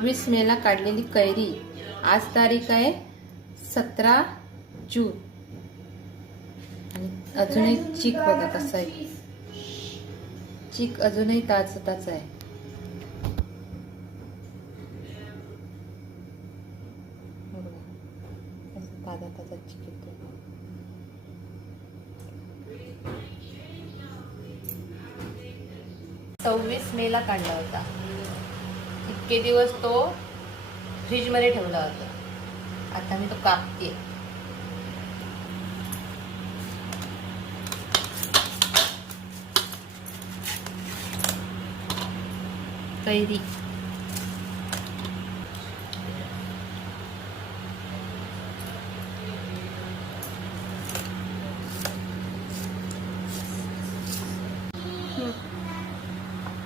26 मेला काढलेली कैरी. आज तारीख आहे 17 जून. आणि अजूनही चीक बघा कसा आहे. चीक अजूनही ताज आहे. ताजा चीक येतो. 26 मेला काढला होता. इतके दिवस तो फ्रीज मध्ये ठेवला होता. आता मी तो कापते. कैरी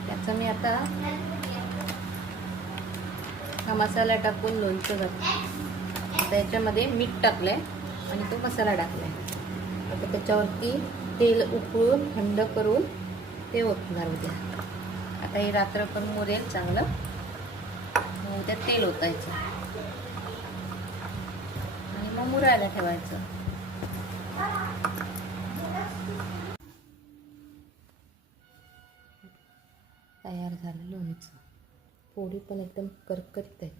त्याचा मी आता हा मसाला टाकून लोणचं घालते. आता याच्यामध्ये मीठ टाकलंय आणि तो मसाला टाकलाय. आता त्याच्यावरती तेल उकळून थंड करून ते ओतणार उद्या. आता हे रात्र पण मुरेल चांगलं. उद्या तेल ओतायचं आणि मग मुरायला ठेवायचं. तयार झालं लोणचं. पोळी पण एकदम करकरीत आहे.